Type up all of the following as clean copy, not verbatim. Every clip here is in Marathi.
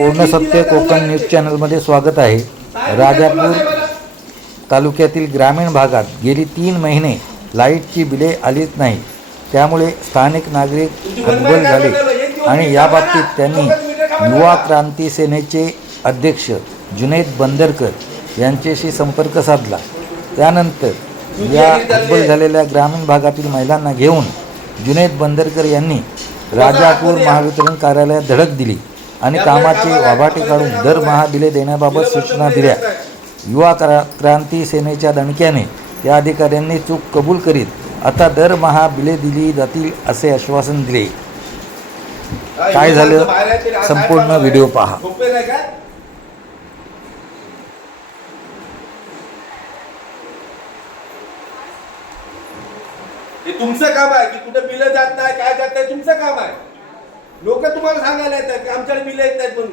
पूर्ण सत्य कोकण न्यूज चॅनलमध्ये स्वागत आहे. राजापूर तालुक्यातील ग्रामीण भागात गेली 3 महिने लाईटची बिले आलीच नाही. त्यामुळे स्थानिक नागरिक हतबल झाले आणि याबाबतीत त्यांनी युवा क्रांती सेनेचे अध्यक्ष जुनैद बंदरकर यांच्याशी संपर्क साधला. त्यानंतर या हतबल झालेल्या ग्रामीण भागातील महिलांना घेऊन जुनैद बंदरकर यांनी राजापूर महावितरण कार्यालयात धडक दिली आणि कामाचे वाभाटे काढून दरमहा बिले देण्याबाबत सूचना दिल्या. युवा क्रांती सेनेच्या दणक्याने या अधिकाऱ्यांनी चूक कबूल करीत आता दरमहा बिले दिली जातील असे आश्वासन दिले. काय झालं संपूर्ण व्हिडिओ पहा. हे तुमचं काम आहे की कुठे बिल जात नाही काय जात नाही तुमचं काम आहे. लोक तुम्हाला सांगायला येतात की आमच्याकडे बिल येत नाहीत म्हणून.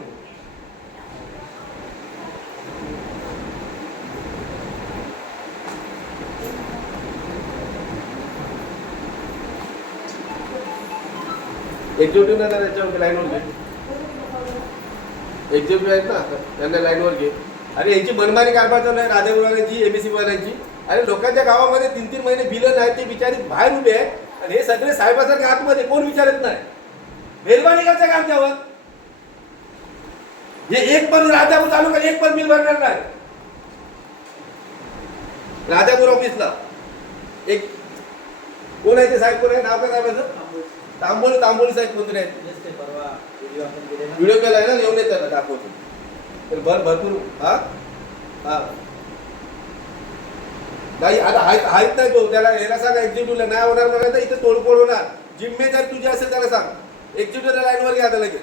एक्झिक्युटिव्ह ना त्याच्यावर लाईनवर घे. एक्झिक्युटिव्ह आहेत ना त्यांना लाईनवर घे. अरे यांची मनमानी कारभार चालू आहे राधेवाल्यांची एमएससी वाल्यांची. अरे लोकांच्या गावामध्ये 3-3 महिने बिलं नाही ते बिचारी बाहेर उभे आहेत आणि हे सगळे साहेबासारखे आतमध्ये कोण विचारत नाही. मेहरबानी करता का आमच्यावर. हे एक पण राजापूर तालुक्यात एक पण बिल भरणार नाही. राजापूर ऑफिसला एक कोण आहे ते साहेब कोण आहे नाव काय साहेबांचं तांबोळी साहेब कोणतरी आहेत. व्हिडिओ केला आहे ना येऊन येतात दाखवतो तर भरपूर हा हा नाही आता आहेत नाही तो त्याला याला सांगा एक्झिक्युटिव्हला नाही होणार म्हणाल तर इथे तोडफोड होणार. जिम्मेदार तुझी असेल त्याला सांग. एक्झिक्युटिव्हला लाईनवर घ्या आता लगेच.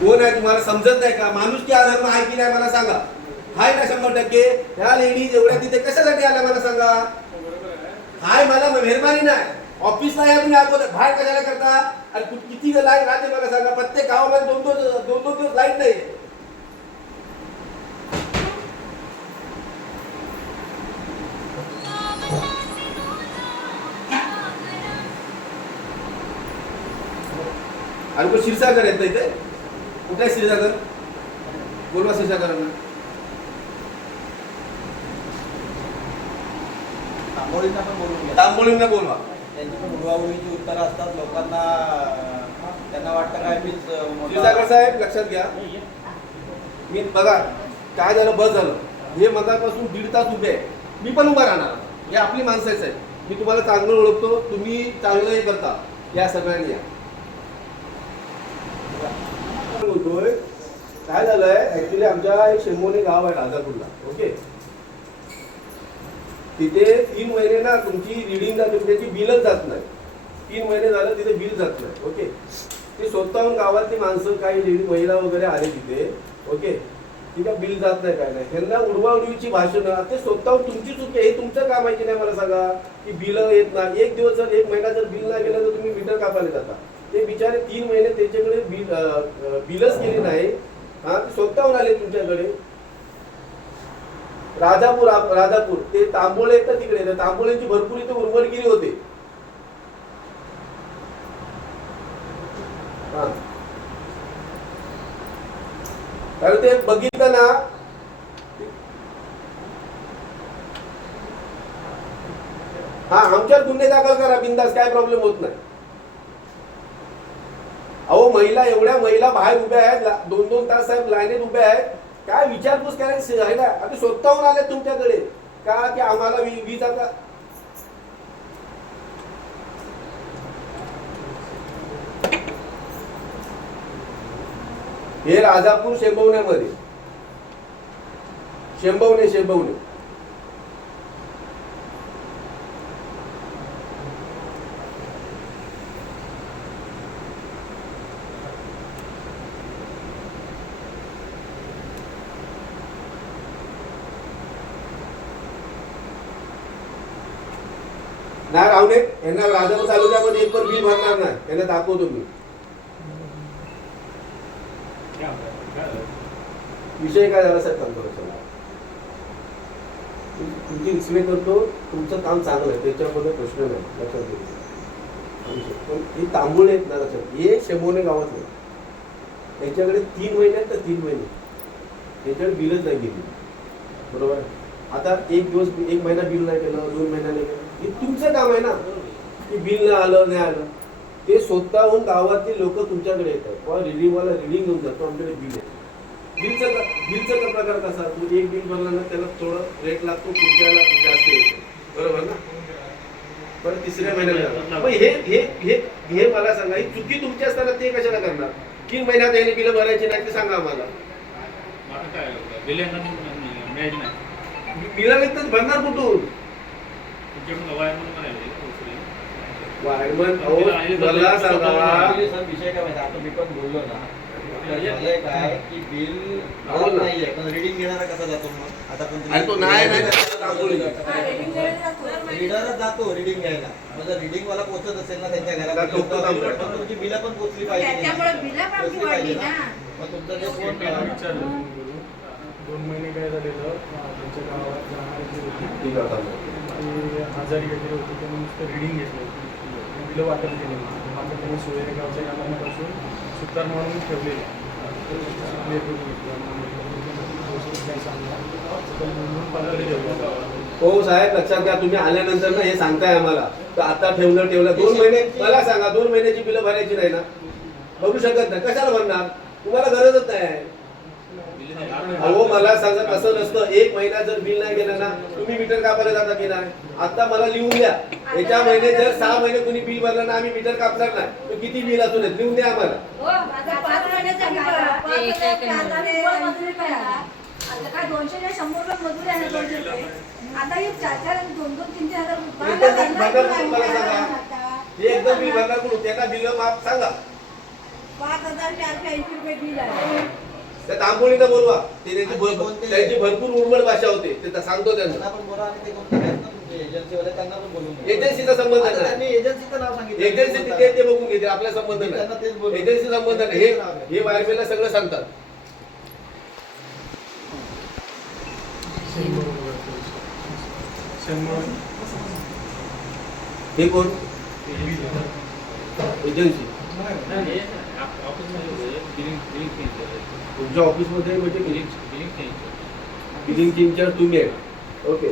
कोण आहे तुम्हाला समजत नाही का. माणूस की आधार आहे की नाही मला सांगा. हाय ना 100%. ह्या लेडीज एवढ्या तिथे कशासाठी आल्या मला सांगा. हाय मला मेहरबानी नाही. ऑफिसला या तुम्ही अगोदर बाहेर कशाला करता आणि किती लाईट राहते मला सांगा. प्रत्येक गावामध्ये दोन दिवस लाईट नाही. आणि कोण क्षीरसागर येत नाही इथे. कुठे आहे क्षीरसागर. बोलवा क्षीरसागरांना. तांबोळींना बोलवा. त्यांची पण उडवाउडवीची उत्तरं असतात लोकांना. त्यांना वाटतं काय मीच क्षीरसागर साहेब लक्षात घ्या. मी बघा काय झालं बस झालं. हे मगापासून 1.5 तास उभे आहे. मी पण उभा राहणार. हे आपली माणसं आहेत. मी तुम्हाला चांगलं ओळखतो. तुम्ही चांगलं हे करता. या सगळ्यांनी या बोलतोय. काय झालंय ऍक्च्युली आमच्या एक शेंबोली गाव आहे राजापूरला. ओके तिथे 3 महिने ना तुमची रिडिंग जाते त्याची बिलच जात नाही. 3 महिने झालं तिथे बिल जात नाही. ओके ते स्वतःहून गावातली माणसं काही लेडी महिला वगैरे आले तिथे. ओके तिथे बिल जात नाही काय नाही. त्यांना उडवाउडवीची भाषणं ते स्वतःहून तुमची चुकी आहे. हे तुमचं काम आहे की नाही मला सांगा की बिल येत नाही. एक दिवस जर 1 महिना जर बिल नाही गेलं तर तुम्ही मीटर कापायला जाता. ते बिचारे 3 महिने त्यांच्याकडे बिलच केली नाही. हा ते स्वतःहून आले तुमच्याकडे. राजापूर ते तांबोळे येतात तिकडे. तांबोळ्यांची भरपूर इथे उर्वरगिरी होते. कारण ते बघितलं ना हा आमच्यावर गुन्हे दाखल करा बिंदास काय प्रॉब्लेम होत नाही. अहो एवढ्या महिला बाहेर उभ्या आहेत. 2-2 तास साहेब लाईनीत उभ्या आहेत. काय विचारपूस करायची आहे ना. आता स्वतःहून आले तुमच्याकडे का की आम्हाला वीज आता हे राजापूर शेंबवण्यामध्ये शेंबवणे नाही राहू दे. यांना राजापूर तालुक्यामध्ये एक पण बिल भरणार नाही. यांना दाखवतो मी. विषय काय झाला साहेब कॉर्पोरेशनला तुमची एक्सप्लेन करतो. तुमचं काम चांगलं आहे त्याच्यामध्ये प्रश्न नाही. लक्षात घ्या. पण हे तांबूळ आहेत ना लक्षात, हे शेमोने गावात नाही. त्यांच्याकडे 3 महिने आहेत तर 3 महिने त्यांच्याकडे बिलच नाही गेली. बरोबर आहे. आता एक दिवस 1 महिना बिल नाही केलं, 2 महिना नाही केलं, हे तुमचं काम आहे ना की बिल नाही आलं नाही आलं. ते स्वतःहून गावातील लोक तुमच्याकडे येतात किंवा रिडिंगवाला रिडिंग घेऊन जातो, आमच्याकडे बिल आहे. बिलचा प्रकार कसा, तुम्ही एक बिल भरला ना त्याला थोडं रेट लागतो, पुढच्याला जास्त येतो. बरोबर ना. पण तिसऱ्या महिन्याला मग हे मला सांगा, ही चुकी तुमची असताना ते कशाला करणार? 3 महिन्यात याने बिलं भरायची नाही ते सांगा आम्हाला. बिलं नाही तर भरणार कुठून? वायरमन मला सांगा. विषय काय माहिती, आता मी पण बोललो ना, झालंय काय की बिल नाहीये पण रिडिंग घेणारा कसा जातो मग? आता पण तो नाही रीडरच जातो रिडिंग घ्यायला. मग जर रिडिंग वाला पोहोचत असेल ना त्यांच्या घरात, तुमची बिलं पण पोहोचली पाहिजे. मग तुमचं जे फोन 2 महिने काय झालेलं, त्यांच्या गावात जाणारी होती ती आजारी वगैरे होती, त्यांनी नुसतं रिडिंग घेतलं, बिलं वाटप केले. आता त्यांनी सोयरे गावच्या गावांपासून सुतार म्हणून ठेवलेले हो साहेब, लक्षात घ्या. तुम्ही आल्यानंतर ना हे सांगताय आम्हाला तर आता ठेवलं 2 महिने. मला सांगा 2 महिन्याची बिलं भरायची नाही ना? भरू शकत नाही. कशाला भरणार? तुम्हाला गरजच नाही. अहो मला सांगा, तसं नसतं. 1 महिना जर बिल नाही गेलं ना, तुम्ही मीटर कापायला जाता की नाही? आता मला लिहून द्या, याच्या महिने जर 6 महिने कुणी बिल भरलं ना, आम्ही मीटर कापणार नाही. तर किती बिल असू नये लिहून द्या आम्हाला. आता काय 200 100 रुपये मजुरी आहे, 200 रुपये. आता हे 4-4 आणि 2-2 3-3 हजार हे एकदम बिल भरणार कुठून? त्यांना बिल माफ सांगा. 5,480 रुपये बिल आहे. त्या तांबोळीनं बोलवा, त्यांची भरपूर उर्मट भाषा होते, ते सांगतो त्यांना. एजन्सीचा संबंध नाही. एजन्सीचं नाव सांगितलं, एजन्सी ते बघून घेते, आपला संबंध नाही. एजन्सी संबंध नाही. हे वायरमेनला सगळं सांगतात. हे कोण? एजन्सी तुमच्या ऑफिसमध्ये म्हणजे बिलिंग इंचार्ज तुम्ही आहे. ओके.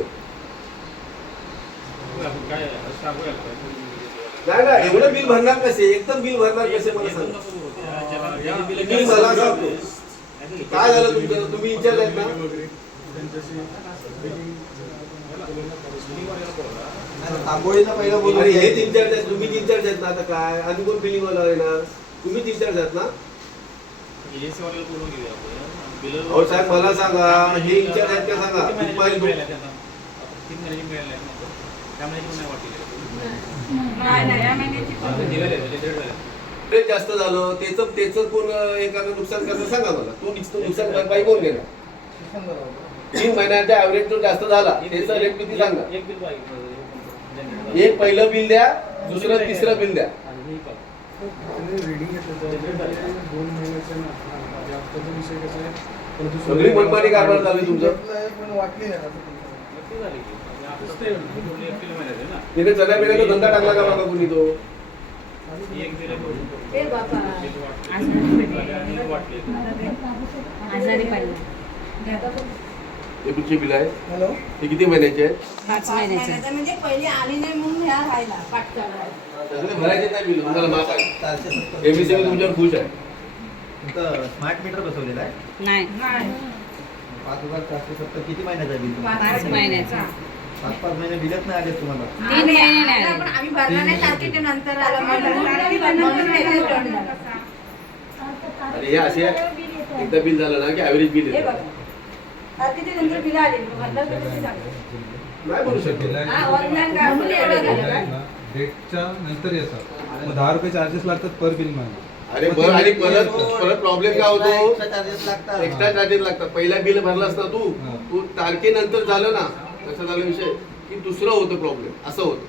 नाही एवढं बिल भरणार कसे? एकदम बिल भरणार कसे मला सांगा. बिल मला सांगतो काय झालं तुमचं, तुम्ही इंचार्ज आहेत ना? तांबोळीला पहिलं बोलून आणि हेच इंचार्ज आहेत, तुम्ही इंचार्ज आहेत ना? आता काय आणि कोण बिलिंग वाला आहे ना? तुम्हीच इंचार्ज आहेत ना? हो साहेब मला सांगा, हे इंचार्ज आहेत का सांगा. जास्त झालं त्याच कोण एखादं नुकसान करतं सांगा मला. तो नुकसान भरपाई कोण घेणार? 3 महिन्याच्या ऍव्हरेज जो जास्त झाला त्याचं रेट किती सांगा. एक पहिलं बिल द्या, दुसरं तिसरं बिल द्या. रिडिंग घेतलं 2 महिन्याच्या विषय कसा आहे, सगळी मनमानी कारभार चालू तुमचं. तिने चण्या बिण्याचा धंदा टाकला का बाबा कुणी तो? हे कुठचे बिल आहे? हॅलो, हे किती महिन्याचे आहेत? 5 महिन्याचा. म्हणजे पहिले आली नाही म्हणून ह्या राहिला पाठचा. सगळे भरायचे नाही बिल, तुम्हाला माफ आहे. एमएसएमई तुमच्यावर खुश आहे. स्मार्ट मीटर बसवलेला आहे. नाही 5,470 किती महिन्याचा बिल? 5 महिन्याचा. 5 महिने बिलच नाही आले तुम्हाला. 3 महिने नाही. पण आम्ही भरला नाही, तारखेच्या नंतर आला. आणि हे असे एकदा बिल झालं ना की ऍव्हरेज बिल हे येतं. बघा, तारखेच्या नंतर बिल आले. भरलं तर किती सांगा. नाही बोलू शकत. ऑनलाईन काढून एवढं झालं काय? डेटच्या नंतर येतात, मग 10 रुपये चार्जेस लागतात पर बिल मध्ये. अरे बरं, आणि परत प्रॉब्लेम काय होतो? एक्स्ट्रा चार्जेस लागतात. एक्स्ट्रा चार्जेस लागतात. पहिला बिल भरलास ना हा. तू तारखेनंतर झालं ना, कसं झालं विषय की दुसरं होतं प्रॉब्लेम, असं होतं.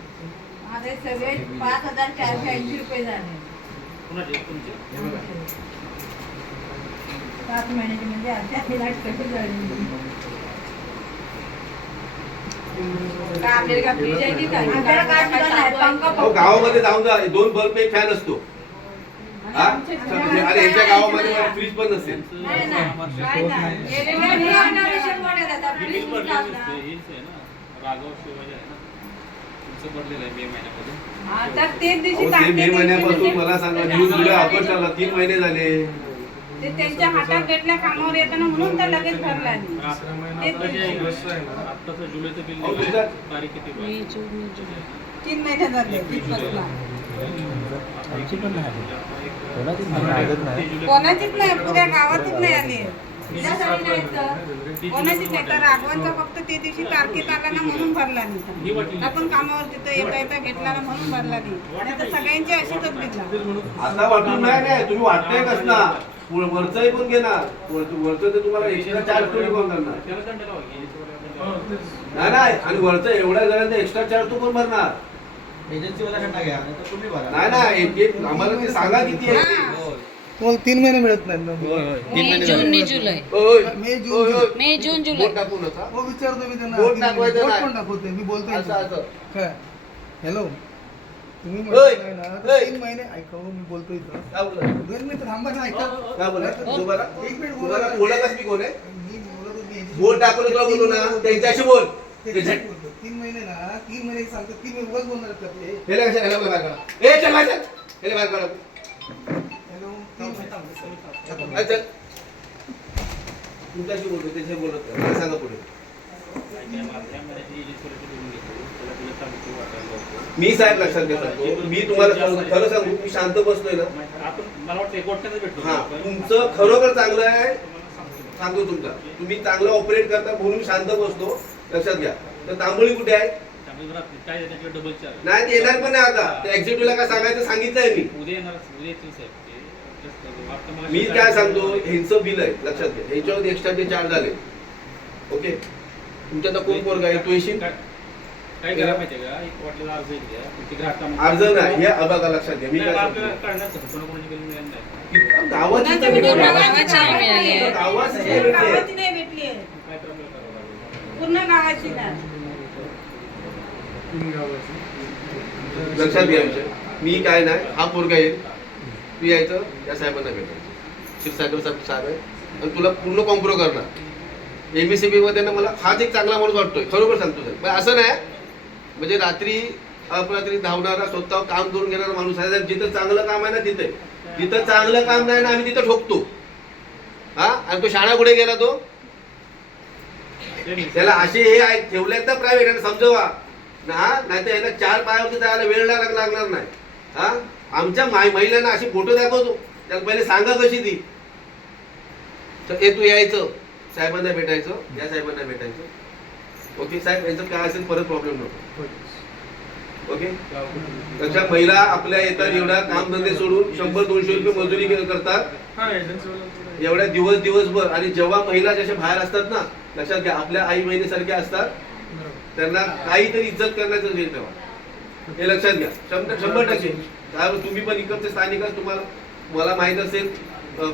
माझे सगळे 5,480 रुपये झाले. 5 महिन्याचे म्हणजे अर्ध्या बिलाट कसे झाले. आमच्याकडे काय सुद्धा नाही. पंखा अहो, गावामध्ये जाऊन जा 2 बल्ब एक फॅन असतो हा आणि यांच्या गावामध्ये फ्रीज पण नसेल. नाही, नाही. काय नाही. गेले महिन्यात शंभर येतात. फ्रीज कुठला असणार? आता तेच दिवशी अहो, ते मे महिन्यापासून मला सांगा न्यूज जुलै ऑगस्ट आला 3 महिने झाले. ते त्यांच्या हातात भेटल्या कामावर येताना म्हणून तर लगेच भरला नाही. तिसरा महिना आता जे ऑगस्ट आहे ना, अहो, तुझ्या- 3 महिने झाले तिथपासून. कोणाचीच नाही, पुऱ्या गावातच नाही आली. त्यासाठी नाही तर. कोणाचीच नाही. तर राघवांचा फक्त ते दिवशी तारखेत आला ना म्हणून भरला नाही. आपण कामावर तिथं येता येता घेतला ना म्हणून भरला नाही. नाही तर सगळ्यांची अशीच भेटला. आता वाटून नाही तुम्ही वाटतंय कसं वरचंही कोण घेणार वरचं तर तुम्हाला एक्स्ट्रा चार्ज कोणी कोण करणार नाही आणि वरचं एवढ्या जणांचा एक्स्ट्रा चार्ज तू कोण भरणार एजन्सीवाला खंडा घ्या नाही तर तुम्ही भरा. नाही आम्हाला ते सांगा किती आहे ते. तुम्हाला 3 महिने मिळत नाही ना. मे जून जुलै ओय, मे ओय, जून ओय. मे जून जुलै बोट टाकू नका. हो विचारतो मी त्यांना. बोट दाखवायचं बोट नाही. पण दाखवते मी बोलतोय असं असं काय हॅलो तुम्ही ओय, म्हणताय ना तर ओय. 3 महिने ऐका हो, मी बोलतोय इथं. काय बोलत? 2 मिनिट थांबा ना ऐका. काय बोलत? तुम्हाला एक मिनिट तुम्हाला बोला. बोलतच मी कोण आहे मी बोलत होती यांची- बोट दाखवलं तुला बोलू ना त्यांच्याशी बोल त्याच्याशी बोलतो. 3 महिने ना 3 महिने सांगतो 3 महिने उगाच बोलणार आहेत का ते? हे लक्षात ह्याला बाहेर काढा ए चल बाहेर चल ह्याला बाहेर काढा हॅलो 3 महिने बाहेर चल तुमच्याशी बोलतो त्याच्याशी बोलत नाही. मला सांगा पुढे मी साहेब लक्षात घ्या सांगतो मी तुम्हाला खरं सांगू मी शांत बसलोय ना हा तुमचं खरोखर चांगलं आहे सांगतो तुमचा तुम्ही चांगलं ऑपरेट करता म्हणून मी शांत बसतो लक्षात घ्या तर तांबोळी कुठे आहे नाही ते येणार पण नाही आता ते एक्झिक्युटिव्हला काय सांगायचं सांगितलंय मी काय सांगतो ह्यांचं बिल आहे लक्षात घ्या ह्याच्यावर एक्स्ट्राचे चार्ज झाले ओके तुमच्या आता कोण पोरगा आहे तो येशील काय करा माहितीये का एक वाटलेला अर्ज आहे द्या ते ग्राहकांना अर्ज नाही हे बघा लक्षात घ्या मी काय सांगतो काढणार कसं कोणाकोणाची बिल मिळाली नाही गावाची कोणाच्या तर बिल भेटली. गावाची नाही मिळाली आहे. गावाची नाही पूर्ण भेटली. गावाची नाही भेटली आहे. काय तर आपल्याला करावं लागेल. पूर्ण गावाची नाही. 3 गावाची लक्षात घ्या विषय मी काय नाही हा पोरगा येईल तू यायचं या साहेबांना भेटायचं क्षीरसागर साहेब आहे आणि तुला पूर्ण कॉम्प्रो करणार एमएससीबी मध्ये ना मला हाच एक चांगला माणूस वाटतोय खरोखर सांगतो साहेब पण असं नाही म्हणजे रात्री अपरात्री धावणारा स्वतः काम करून घेणारा माणूस आहे जिथं चांगलं काम आहे ना तिथे जिथं चांगलं काम नाही ना आम्ही तिथं ठोकतो हा आणि तो शाळा कुठे गेला तो त्याला असे हे आहे ठेवले तर प्रायव्हेट आणि समजवा ना नाही तर याला 4 पायावरती जायला वेळ लागणार नाही हा आमच्या महिलांना अशी फोटो दाखवतो त्याला पहिले सांगा कशी ती तर हे तू यायचं साहेबांना भेटायचं या साहेबांना भेटायचं ओके साहेब यांचं काय असेल परत प्रॉब्लेम नको ओके त्याच्या महिला आपल्या येतात एवढ्या कामधंदे सोडून 100-200 रुपये मजुरी करतात हा एजन्सीवाला एवढ्या दिवसभर आणि जेव्हा महिला जशा बाहेर असतात ना लक्षात घ्या आपल्या आई बहिणीसारख्या असतात त्यांना काहीतरी इज्जत करण्याचं हे ठेवा हे लक्षात घ्या 100% काय तुम्ही पण इकडचे स्थानिकच तुम्हाला मला माहित असेल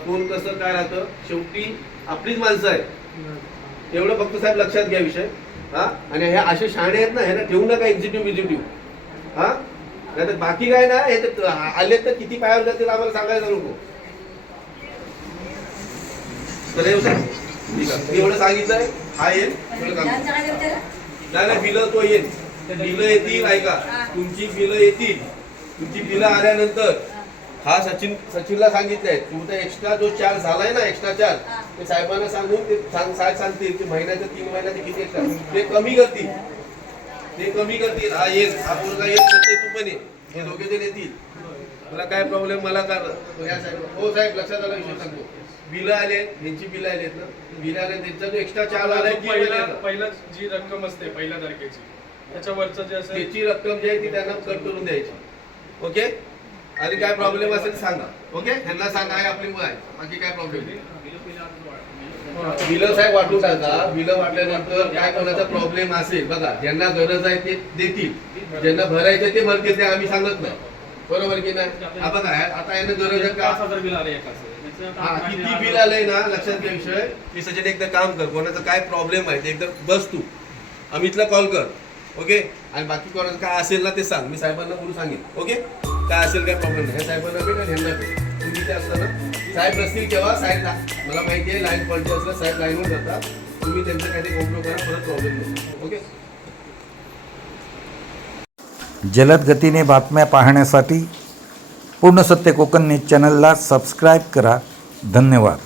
कोण कसं काय राहतं शेवटी आपलीच माणसं आहे एवढं फक्त साहेब लक्षात घ्या विषय हा आणि हे असे शाणे आहेत ना ह्यांना ठेवू नका एक्झिक्युटिव्ह हा नाही तर बाकी काय ना हे तर आले तर किती पायावर जातील आम्हाला सांगायला नको तर हे साहेब ठीक आहे मी एवढं सांगितलंय हा येईल त्यांचं काय विचार? नाही बिलं तो येईल बिलं येतील ऐका तुमची बिलं येतील तुमची बिलं आल्यानंतर हा सचिनला सांगितलंय तुमचा एक्स्ट्रा जो चार्ज झालाय ना एक्स्ट्रा चार्ज ते साहेबांना सांगून ते साहेब सांगतील ते महिन्याचे 3 महिन्याचे किती एक्स्ट्रा ते कमी करतील हा येईल हा मुलगा येईल ते तू पण ये हे दोघे जण येतील मला काय प्रॉब्लेम मला हो साहेब लक्षात आला विषय सांगतो बिलं आले यांची बिलं आलेत ना बिलं आले त्यांचा जो एक्स्ट्रा चार्ज आलाय पहिला जी रक्कम असते पहिल्या तारखेची त्याच्यावरचं जे असेल त्याची रक्कम जी आहे ती त्यांना कट करून द्यायची ओके आणि काय प्रॉब्लेम असेल सांगा ओके त्यांना सांगा आहे आपली मुलं आहे बाकी काय प्रॉब्लेम बिलं साहेब वाटून टाका बिलं वाटल्यानंतर काय कोणाचा प्रॉब्लेम असेल बघा ज्यांना गरज आहे ते देतील ज्यांना भरायचं ते भरतील ते आम्ही सांगत नाही बरोबर की नाही हा बघा आता यांना गरज आहे का 5,000 बिल आले एकाचं हा किती बिल आलंय ना लक्षात घ्या विषय मी सचिन एकदा काम कर कोणाचा काय प्रॉब्लेम आहे ते एकदा बस तू अमितला कॉल कर. ओके. आणि बाकी कोणाचं काय असेल ना ते सांग, मी साहेबांना बोलून सांगेन. ओके. काय असेल काय प्रॉब्लेम नाही. ह्या साहेबांना भेट आणि ह्यांना भेट. तुम्ही तिथे असताना साहेब नसतील केव्हा साहेब मला माहिती आहे लाईन पॉलिसी असलं साहेब लाईनवर जातात. तुम्ही त्यांचं काहीतरी कॉम्प्रो करा, परत प्रॉब्लेम नाही. ओके. जलद गतीने बातम्या पाहण्यासाठी पूर्ण सत्य कोकण न्यूज चॅनलला सबस्क्राईब करा. धन्यवाद.